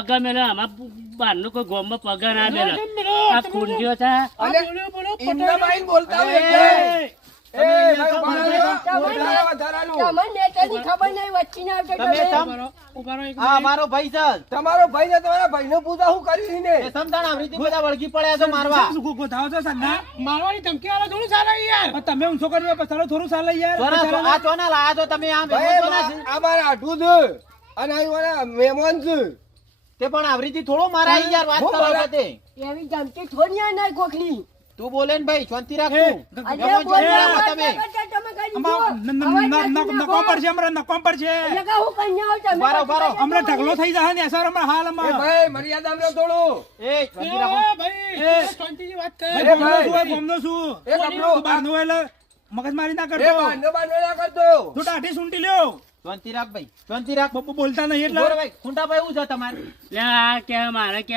પગાર મેલે આમાં બહારનું કોઈ ગોમમાં પગાર ના મેલે આ કુંડીઓ થા અને ઇન્ના માઈન બોલતા હોય એટલે અમારો ભાઈ છે તમારો ભાઈ ને તમારા ભાઈ નો પૂજા હું કરી ને સમજાણ આવરીથી બધા વળગી પડ્યા છો મારવા મારવાની ધમકી વાળા થોડું ચાલે યાર. તમે ઊંચો કર્યો પછી થોડું ચાલે યાર આ ચોના લાયા છો તમે આમ આ મારા આટું છે અને અહીં મારા મહેમાન છે તે પણ આવરીથી થોડો મારા યાર વાત હું કરો મારા- છો તે એવી ધમકી થોડી આ નહીં કોકલી. તું બોલે ને ભાઈ શાંતિ રાખતું આજે મહેમાન બોલવા શાંતિ રાખો વાત તમે ના કરતા તમે કઈ દીધું. નકોમ પર છે હમણાં નકોમ પર છે એટલે કે હું કઈ ના આવું તમે ઉભા રહો, ઉભા રહો. હમણાં ઢગલો થઈ જશે ને સર હમણાં હાલ એ હમણાં ભાઈ મર્યાદા માં થોડું એ શાંતિ રાખો ભાઈ શાંતિથી વાત કર. એ ભાઈ. ગોમનો શું એ કપડો તું બહાર નો એટલે મગજમારી ના એ કરતો બાંધો બાંધો ના કરતો તું દાઢી સૂંટી લ્યો શાંતિ રાખ ભાઈ શાંતિ રાખ બોલતા નહીં એટલે બોલો ભાઈ ખૂંટા ભાઈ એવું છે તમારે લે આ કે મારે કે